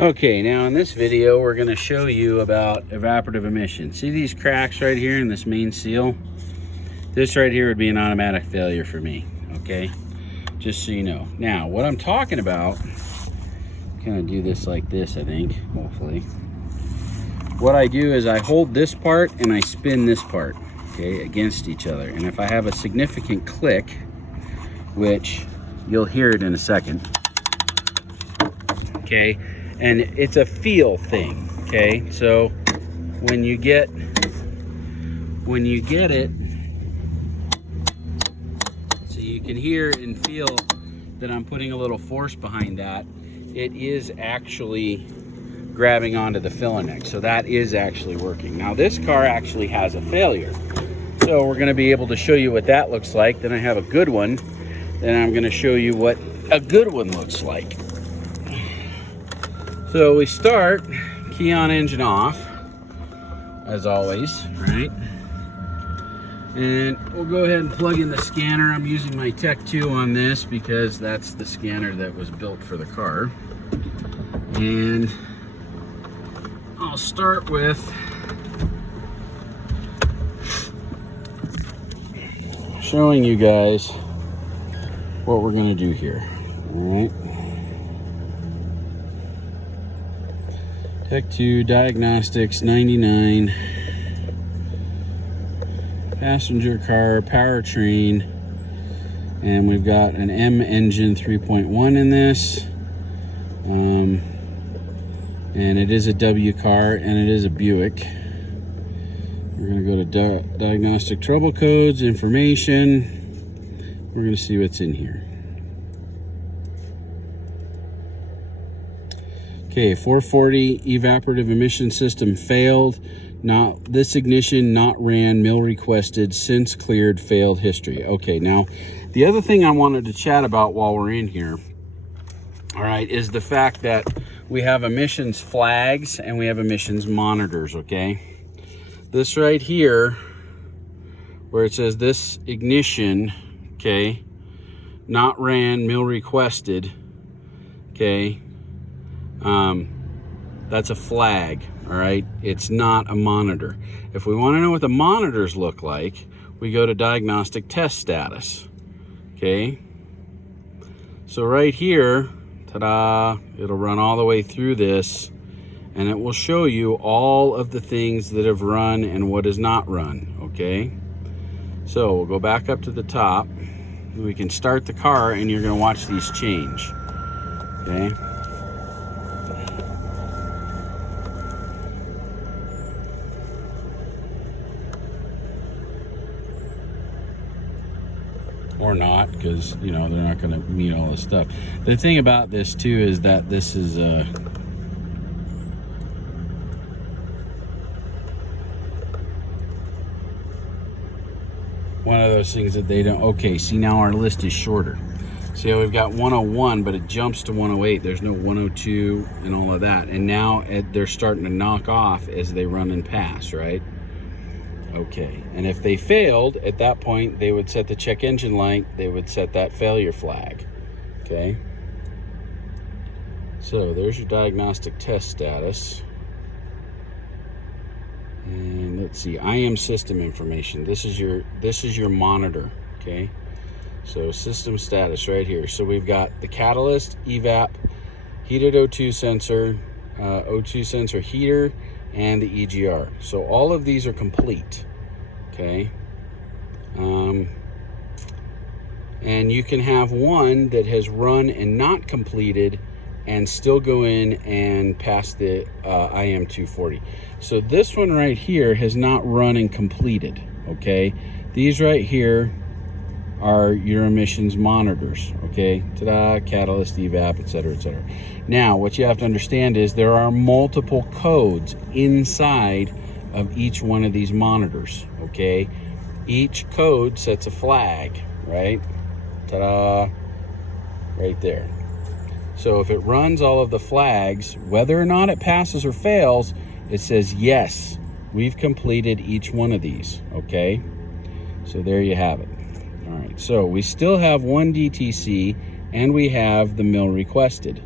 Okay, now in this video we're going to show you about evaporative emission. See these cracks right here in this main seal? This right here would be an automatic failure for me, okay? Just so you know. Now, what I'm talking about, kind of do this like this, I think, hopefully. What I do is I hold this part and I spin this part, okay, against each other. And if I have a significant click, which you'll hear it in a second, okay? And it's a feel thing, okay? So when you get it, so you can hear and feel that I'm putting a little force behind that, it is actually grabbing onto the filler neck. So that is actually working. Now this car actually has a failure. So we're gonna be able to show you what that looks like. Then I have a good one. Then I'm gonna show you what a good one looks like. So we start, key on, engine off, as always, right? And we'll go ahead and plug in the scanner. I'm using my Tech 2 on this because that's the scanner that was built for the car. And I'll start with showing you guys what we're gonna do here, all right? Tech 2 Diagnostics 99, passenger car powertrain, and we've got an M engine 3.1 in this, and it is a W car and it is a Buick. We're going to go to diagnostic trouble codes, information. We're going to see what's in here. Okay, 440 evaporative emission system failed. Not this ignition not ran, mil requested, since cleared, failed history. Okay, now the other thing I wanted to chat about while we're in here, all right, is the fact that we have emissions flags and we have emissions monitors, okay? This right here, where it says this ignition, okay, not ran, mil requested, okay, that's a flag, all right? It's not a monitor. If we want to know what the monitors look like, we go to diagnostic test status, okay? So right here, ta-da, it'll run all the way through this, and it will show you all of the things that have run and what is not run, okay? So we'll go back up to the top. We can start the car and you're gonna watch these change, okay? Or not, because you know they're not going to meet all this stuff. The thing about this too is that this is one of those things that they don't. Okay, see, now our list is shorter. See how we've got 101, but it jumps to 108. There's no 102 and all of that, and now they're starting to knock off as they run and pass, right? Okay, and if they failed, at that point, they would set the check engine light, they would set that failure flag, okay? So there's your diagnostic test status. And let's see, IM system information. This is your monitor, okay? So system status right here. So we've got the catalyst, evap, heated O2 sensor, O2 sensor heater, and the EGR. So all of these are complete, okay? And you can have one that has run and not completed and still go in and pass the IM 240. So this one right here has not run and completed, okay? These right here are your emissions monitors, okay? Ta-da, catalyst, evap, etc., etc. Now, what you have to understand is there are multiple codes inside of each one of these monitors, okay? Each code sets a flag, right? Ta-da, right there. So if it runs all of the flags, whether or not it passes or fails, it says, yes, we've completed each one of these, okay? So there you have it. All right, so we still have one DTC and we have the mil requested.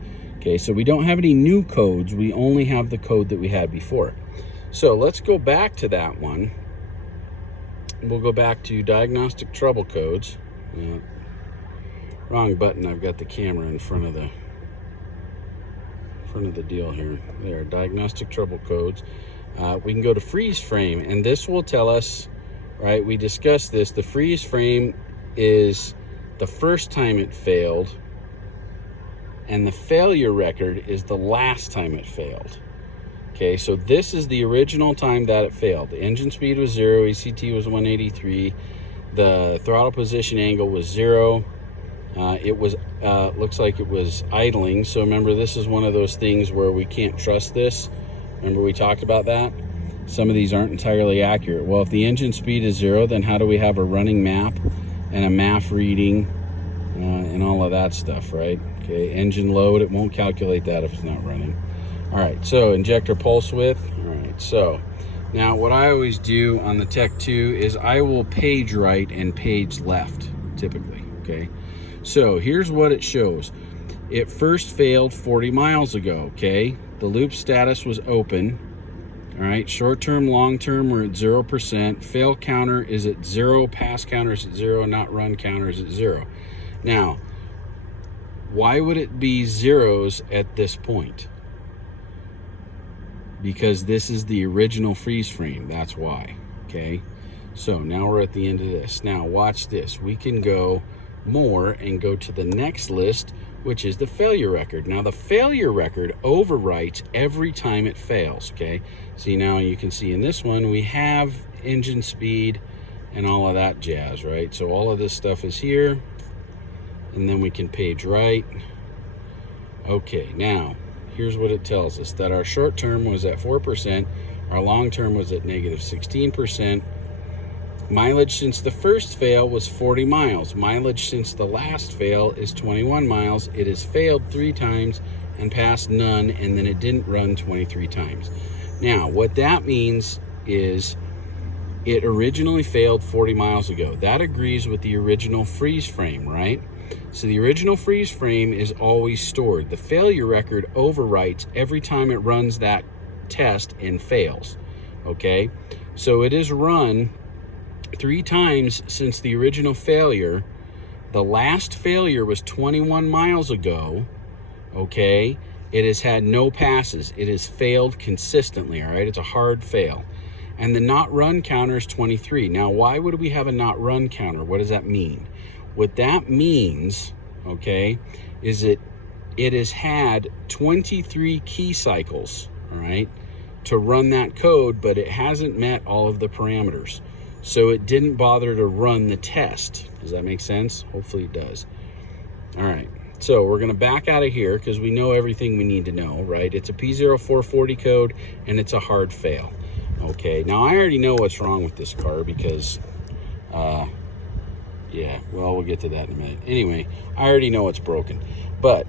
Okay. Okay, so we don't have any new codes. We only have the code that we had before. So let's go back to that one. We'll go back to diagnostic trouble codes. Wrong button. I've got the camera in front of the deal here. There, diagnostic trouble codes. We can go to freeze frame, and this will tell us, right? We discussed this. The freeze frame is the first time it failed, and the failure record is the last time it failed. Okay, so this is the original time that it failed. The engine speed was 0, ECT was 183, the throttle position angle was 0. It was looks like it was idling. So remember, this is one of those things where we can't trust this. Remember we talked about that? Some of these aren't entirely accurate. Well, if the engine speed is 0, then how do we have a running map and a MAF reading and all of that stuff, right? Okay, engine load, it won't calculate that if it's not running. All right, so injector pulse width. All right, so now what I always do on the Tech 2 is I will page right and page left, typically, okay? So here's what it shows. It first failed 40 miles ago, okay? The loop status was open. All right, short-term, long-term, we're at 0%. Fail counter is at 0, pass counter is at 0, not run counter is at 0. Now, why would it be zeros at this point? Because this is the original freeze frame, that's why, okay? So now we're at the end of this. Now watch this. We can go more and go to the next list, which is the failure record. Now the failure record overwrites every time it fails, okay? See, now you can see in this one we have engine speed and all of that jazz, right? So all of this stuff is here, and then we can page right. Okay, now here's what it tells us, that our short term was at 4%, our long term was at negative 16%. Mileage since the first fail was 40 miles. Mileage since the last fail is 21 miles. It has failed 3 times and passed none, and then it didn't run 23 times. Now, what that means is it originally failed 40 miles ago. That agrees with the original freeze frame, right? So the original freeze frame is always stored. The failure record overwrites every time it runs that test and fails, okay? So it is run 3 times since the original failure. The last failure was 21 miles ago, okay? It has had no passes. It has failed consistently, all right? It's a hard fail. And the not run counter is 23. Now, why would we have a not run counter? What does that mean? What that means, okay, is that it has had 23 key cycles, all right, to run that code, but it hasn't met all of the parameters. So it didn't bother to run the test. Does that make sense? Hopefully it does. All right, so we're gonna back out of here because we know everything we need to know, right? It's a P0440 code and it's a hard fail. Okay, now I already know what's wrong with this car because, yeah, well, we'll get to that in a minute. Anyway, I already know it's broken. But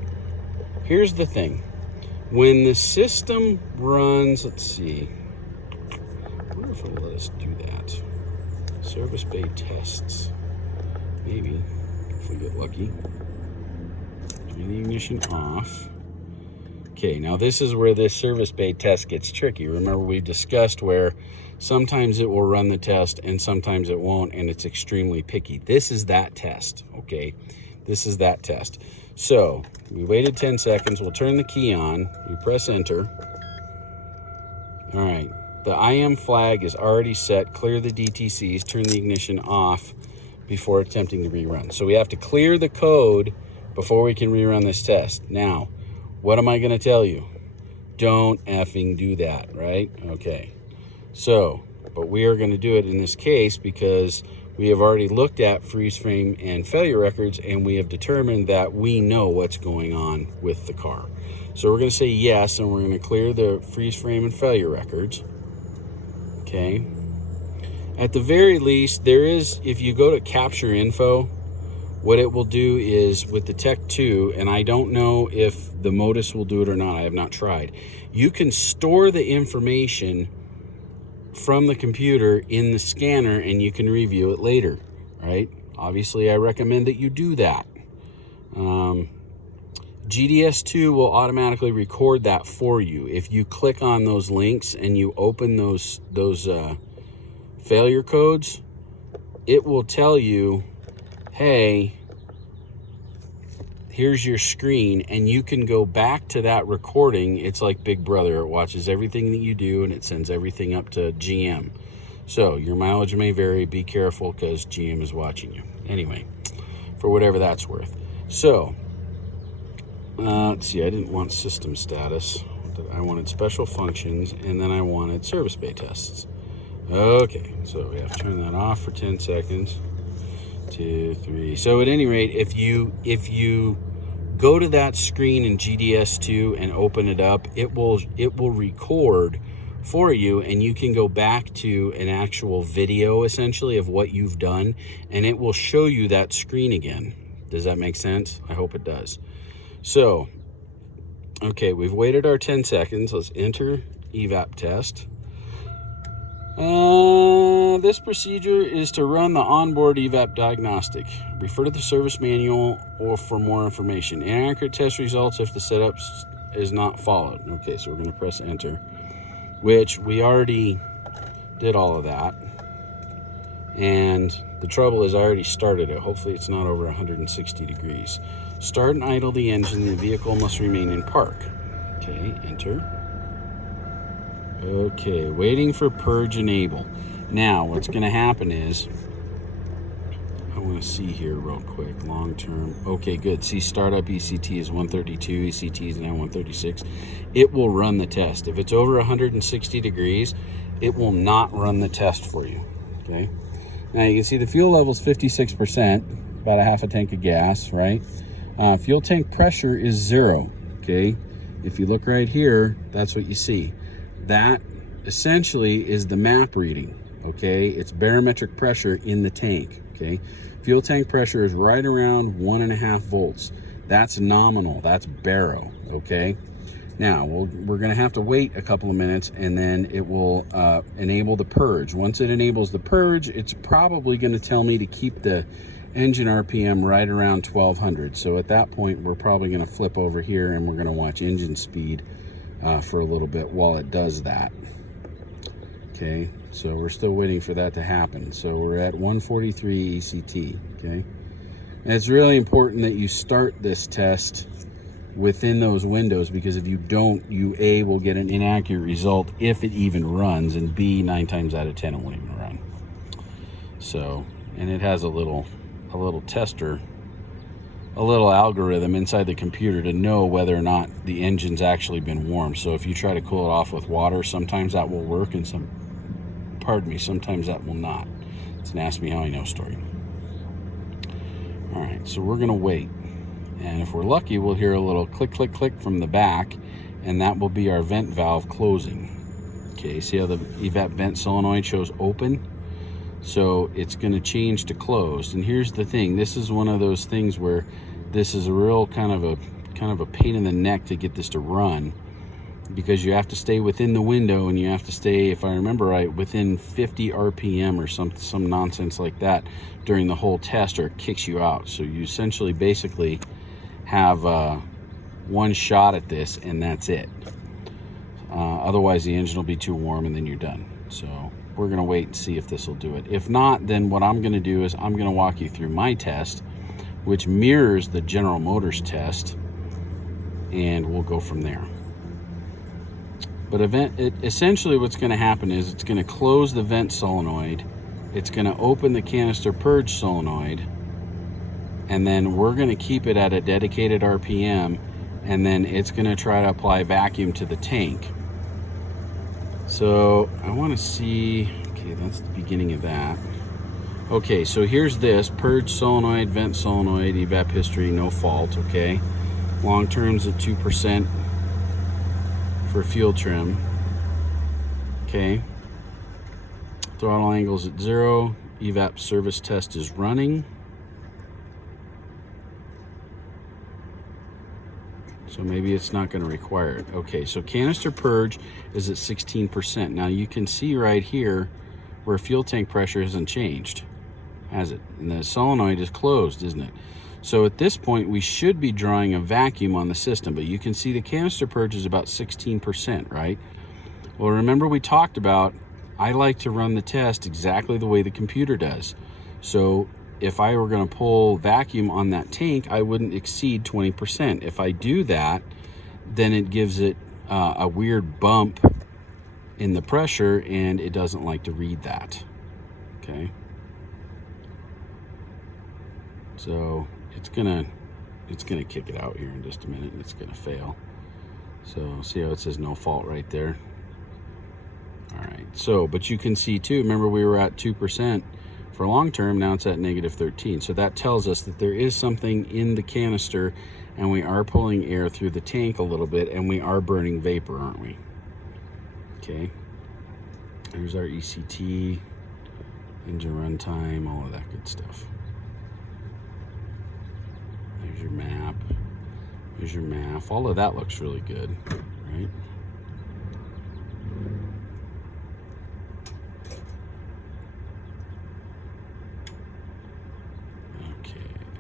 here's the thing. When the system runs, let's see, I wonder if it'll let us do that. Service bay tests. Maybe, if we get lucky. Turn the ignition off. Okay, now this is where this service bay test gets tricky. Remember, we discussed where sometimes it will run the test and sometimes it won't, and it's extremely picky. This is that test, okay? This is that test. So we waited 10 seconds. We'll turn the key on. We press enter. All right. The IM flag is already set. Clear the DTCs. Turn the ignition off before attempting to rerun. So we have to clear the code before we can rerun this test. Now, what am I going to tell you? Don't effing do that, right? Okay. So, but we are going to do it in this case because we have already looked at freeze frame and failure records, and we have determined that we know what's going on with the car. So we're going to say yes, and we're going to clear the freeze frame and failure records. Okay. At the very least, there is, if you go to capture info, what it will do is with the Tech 2, and I don't know if the Modus will do it or not, I have not tried. You can store the information from the computer in the scanner and you can review it later, right? Obviously, I recommend that you do that. GDS2 will automatically record that for you. If you click on those links and you open those failure codes, it will tell you, hey, here's your screen, and you can go back to that recording. It's like Big Brother. It watches everything that you do, and it sends everything up to GM. So your mileage may vary. Be careful, because GM is watching you. Anyway, for whatever that's worth. So, let's see. I didn't want system status. I wanted special functions, and then I wanted service bay tests. Okay, so we have to turn that off for 10 seconds. 2, 3. So at any rate, if you go to that screen in GDS2 and open it up, it will record for you, and you can go back to an actual video essentially of what you've done, and it will show you that screen again. Does that make sense? I hope it does. So, okay, we've waited our 10 seconds. Let's enter evap test. This procedure is to run the onboard evap diagnostic. Refer to the service manual or for more information. Inaccurate test results if the setup is not followed. Okay, so we're going to press enter, which we already did all of that. And the trouble is I already started it. Hopefully it's not over 160 degrees. Start and idle the engine. The vehicle must remain in park. Okay, enter. Okay, waiting for purge enable. Now, what's going to happen is, I want to see here real quick, long term. Okay, good. See, startup ECT is 132, ECT is now 136. It will run the test. If it's over 160 degrees, it will not run the test for you. Okay. Now you can see the fuel level is 56%, about a half a tank of gas, right? Fuel tank pressure is 0. Okay. If you look right here, that's what you see. That essentially is the map reading, okay? It's barometric pressure in the tank, okay? Fuel tank pressure is right around 1.5 volts. That's nominal, that's baro, okay? Now, we're gonna have to wait a couple of minutes, and then it will enable the purge. Once it enables the purge, it's probably gonna tell me to keep the engine RPM right around 1200. So at that point, we're probably gonna flip over here and we're gonna watch engine speed for a little bit while it does that. Okay, so we're still waiting for that to happen. So we're at 143 ECT, okay? And it's really important that you start this test within those windows, because if you don't, you A, will get an inaccurate result if it even runs, and B, 9 times out of 10 it won't even run. So, and it has a little tester, a little algorithm inside the computer to know whether or not the engine's actually been warmed. So if you try to cool it off with water, sometimes that will work, and sometimes that will not. It's an ask me how I know story. All right, so we're gonna wait. And if we're lucky, we'll hear a little click, click, click from the back, and that will be our vent valve closing. Okay, see how the evap vent solenoid shows open? So it's going to change to closed. And here's the thing, this is one of those things where this is a real kind of a pain in the neck to get this to run, because you have to stay within the window, and you have to stay, if I remember right, within 50 RPM or some nonsense like that during the whole test, or it kicks you out. So you essentially basically have one shot at this, and that's it. Otherwise the engine will be too warm, and then you're done. So we're going to wait and see if this will do it. If not, then what I'm going to do is I'm going to walk you through my test, which mirrors the General Motors test, and we'll go from there. But essentially what's going to happen is it's going to close the vent solenoid, it's going to open the canister purge solenoid, and then we're going to keep it at a dedicated RPM, and then it's going to try to apply vacuum to the tank. So I want to see, okay, that's the beginning of that. Okay, so here's this, purge solenoid, vent solenoid, evap history, no fault, okay? Long term's at 2% for fuel trim, okay? Throttle angle's at 0, evap service test is running. So maybe it's not going to require it. Okay, so canister purge is at 16%. Now you can see right here where fuel tank pressure hasn't changed, has it? And the solenoid is closed, isn't it? So at this point, we should be drawing a vacuum on the system, but you can see the canister purge is about 16%, right? Well, remember we talked about, I like to run the test exactly the way the computer does. So if I were going to pull vacuum on that tank, I wouldn't exceed 20%. If I do that, then it gives it a weird bump in the pressure, and it doesn't like to read that. Okay. So it's gonna kick it out here in just a minute, and it's gonna fail. So see how it says no fault right there? All right, so, but you can see too, remember we were at 2% for long term, now it's at -13. So that tells us that there is something in the canister, and we are pulling air through the tank a little bit, and we are burning vapor, aren't we? Okay, there's our ECT, engine runtime, all of that good stuff. There's your map, there's your MAF, all of that looks really good, right?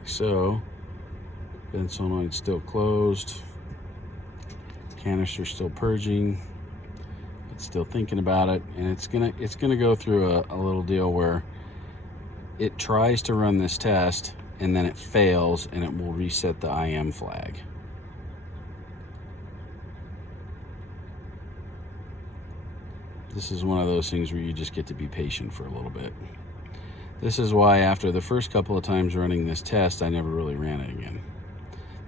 So, vent solenoid still closed, canister still purging, it's still thinking about it, and it's gonna go through a little deal where it tries to run this test and then it fails, and it will reset the IM flag. This is one of those things where you just get to be patient for a little bit. This is why after the first couple of times running this test, I never really ran it again.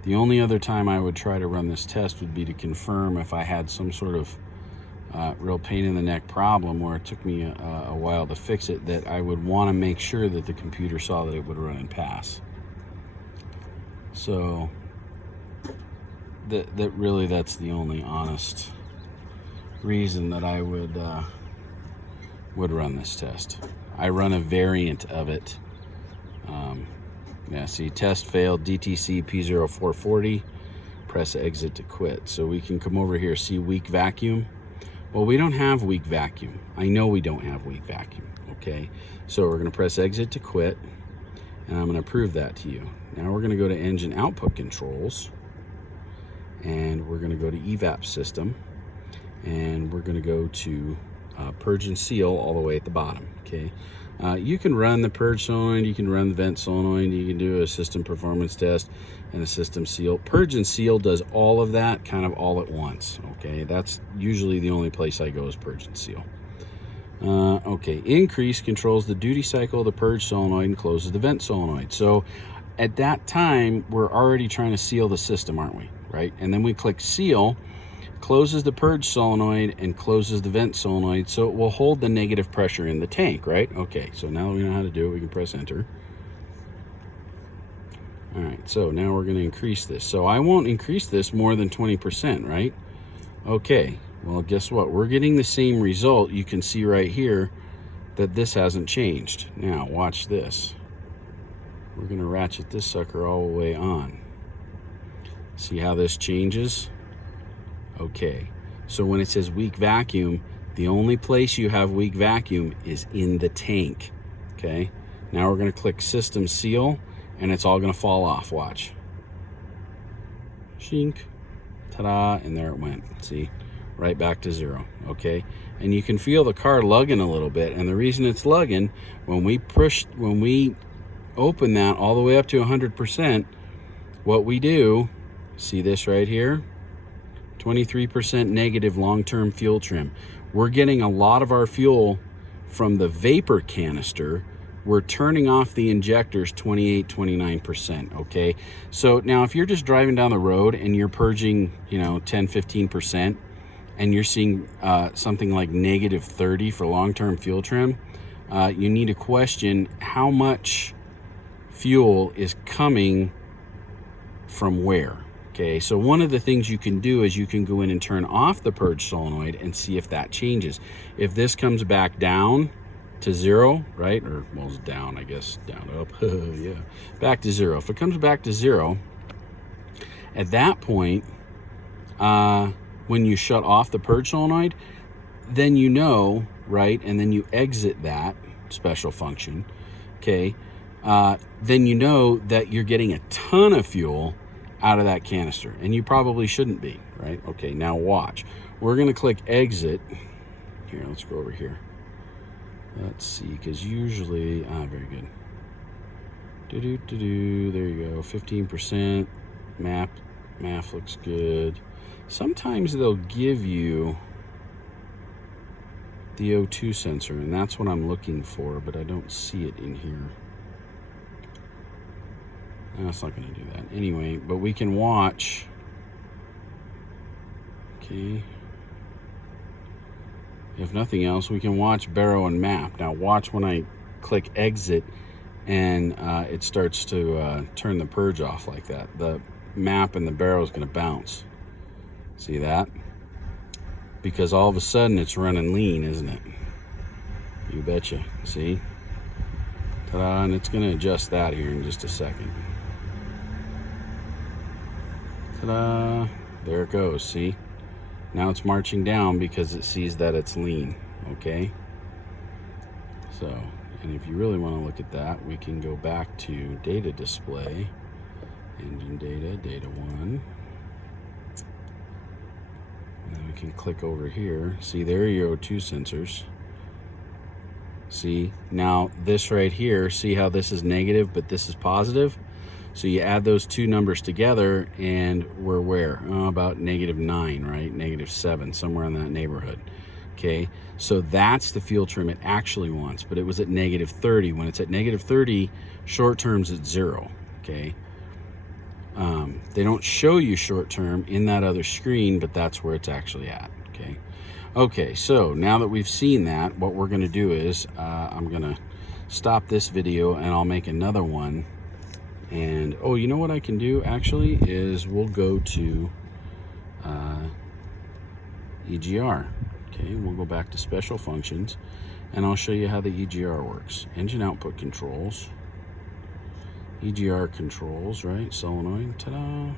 The only other time I would try to run this test would be to confirm if I had some sort of real pain in the neck problem where it took me a while to fix it, that I would want to make sure that the computer saw that it would run and pass. So that's the only honest reason that I would run this test. I run a variant of it. Yeah, see, test failed, DTC P0440, press exit to quit. So we can come over here, see weak vacuum. Well, we don't have weak vacuum. I know we don't have weak vacuum, okay? So we're gonna press exit to quit, and I'm gonna prove that to you. Now we're gonna go to engine output controls, and we're gonna go to Evap system, and we're gonna go to purge and seal all the way at the bottom, okay? You can run the purge solenoid, you can run the vent solenoid, you can do a system performance test and a system seal. Purge and seal does all of that kind of all at once, okay? That's usually the only place I go is purge and seal. Okay, increase controls the duty cycle of the purge solenoid and closes the vent solenoid. So at that time, we're already trying to seal the system, aren't we, right? And then we click seal, closes the purge solenoid and closes the vent solenoid, so it will hold the negative pressure in the tank, right? Okay, so now we know how to do it. We can press enter. All right, so now we're going to increase this. So I won't increase this more than 20%, right? Okay, well, guess what? We're getting the same result. You can see right here that this hasn't changed. Now, watch this. We're going to ratchet this sucker all the way on. See how this changes? Okay, so when it says weak vacuum, the only place you have weak vacuum is in the tank, okay? Now we're gonna click system seal, and it's all gonna fall off, watch. Shink, ta-da, and there it went, see? Right back to zero, okay? And you can feel the car lugging a little bit, and the reason it's lugging, when we open that all the way up to 100%, what we do, see this right here? 23% negative long-term fuel trim. We're getting a lot of our fuel from the vapor canister. We're turning off the injectors 28, 29%, okay? So now if you're just driving down the road and you're purging, 10, 15%, and you're seeing something like -30 for long-term fuel trim, you need to question how much fuel is coming from where. Okay, so one of the things you can do is you can go in and turn off the purge solenoid and see if that changes. If this comes back down to zero, right? Or, well, it's down, I guess, down, up, yeah. Back to zero. If it comes back to zero, at that point, when you shut off the purge solenoid, then you know, right? And then you exit that special function, okay? then you know that you're getting a ton of fuel out of that canister, and you probably shouldn't be, right? Okay, now watch. We're gonna click exit. Here, let's go over here. Let's see, because usually, very good. There you go, 15%. Map looks good. Sometimes they'll give you the O2 sensor, and that's what I'm looking for, but I don't see it in here. No, it's not going to do that. Anyway, but we can watch. Okay. If nothing else, we can watch Barrow and Map. Now watch when I click exit and it starts to turn the purge off like that. The map and the Barrow is going to bounce. See that? Because all of a sudden it's running lean, isn't it? You betcha. See? Ta-da, and it's going to adjust that here in just a second. Ta-da! There it goes, see? Now it's marching down because it sees that it's lean, okay? So, and if you really want to look at that, we can go back to data display, engine data, data 1. And then we can click over here. See, there are your O2 sensors. See, now this right here, see how this is negative, but this is positive? So you add those two numbers together and we're where? Oh, about -9, right? -7, somewhere in that neighborhood. Okay, so that's the fuel trim it actually wants, but it was at -30. When it's at -30, short term's at 0, okay? They don't show you short term in that other screen, but that's where it's actually at, okay? Okay, so now that we've seen that, what we're gonna do is, I'm gonna stop this video and I'll make another one. And, oh, you know what I can do actually is we'll go to EGR. Okay, we'll go back to special functions and I'll show you how the EGR works. Engine output controls, EGR controls, right? Solenoid, ta-da.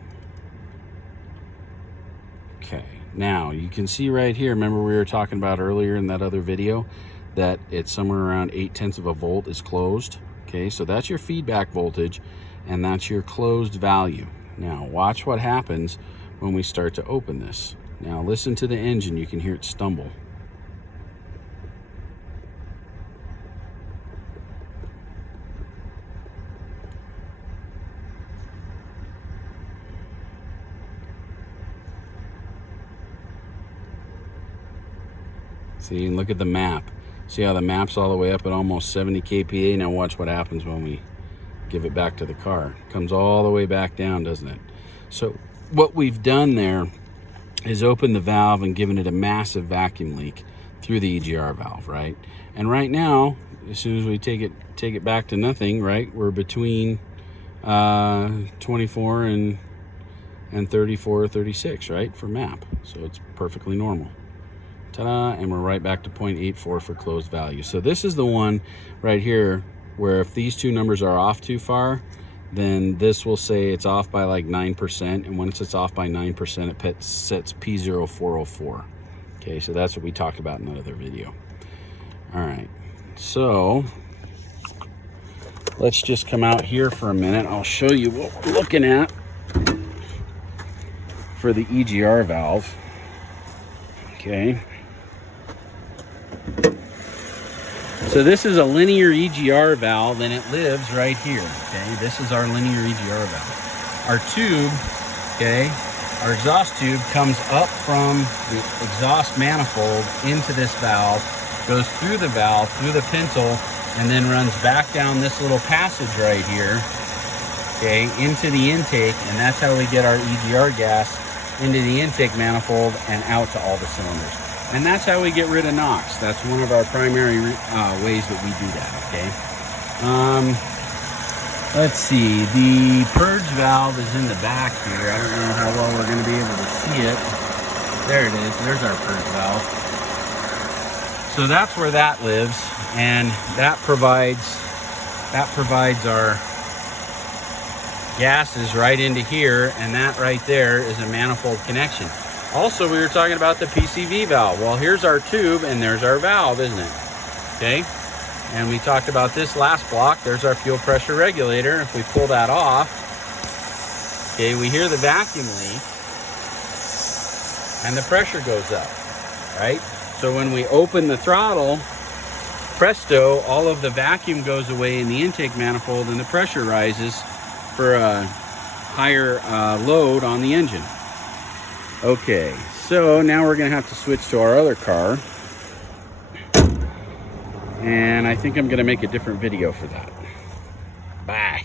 Okay, now you can see right here, remember we were talking about earlier in that other video that it's somewhere around 0.8 of a volt is closed. Okay, so that's your feedback voltage and that's your closed value. Now watch what happens when we start to open this. Now listen to the engine, you can hear it stumble. See, and look at the map. See how the map's all the way up at almost 70 kPa? Now watch what happens when we give it back to the car. It comes all the way back down, doesn't it? So what we've done there is open the valve and given it a massive vacuum leak through the EGR valve, right? And right now, as soon as we take it back to nothing, right, we're between 24 and 34 or 36, right, for map. So it's perfectly normal. Ta-da, and we're right back to 0.84 for closed value. So this is the one right here where if these two numbers are off too far, then this will say it's off by like 9%, and once it's off by 9%, it sets P0404. Okay, so that's what we talked about in another video. All right, so let's just come out here for a minute. I'll show you what we're looking at for the EGR valve. Okay. So this is a linear EGR valve and it lives right here, okay? This is our linear EGR valve. Our tube, okay, our exhaust tube comes up from the exhaust manifold into this valve, goes through the valve, through the pintle, and then runs back down this little passage right here, okay, into the intake, and that's how we get our EGR gas into the intake manifold and out to all the cylinders. And that's how we get rid of NOx. That's one of our primary ways that we do that, okay? Let's see, the purge valve is in the back here. I don't know how well we're gonna be able to see it. There it is, there's our purge valve. So that's where that lives, and that provides our gases right into here, and that right there is a manifold connection. Also, we were talking about the PCV valve. Well, here's our tube and there's our valve, isn't it? Okay, And we talked about this last block. There's our fuel pressure regulator. If we pull that off, okay, we hear the vacuum leak and the pressure goes up, right? So when we open the throttle, presto, all of the vacuum goes away in the intake manifold and the pressure rises for a higher load on the engine. Okay, so now we're gonna have to switch to our other car. And I think I'm gonna make a different video for that. Bye.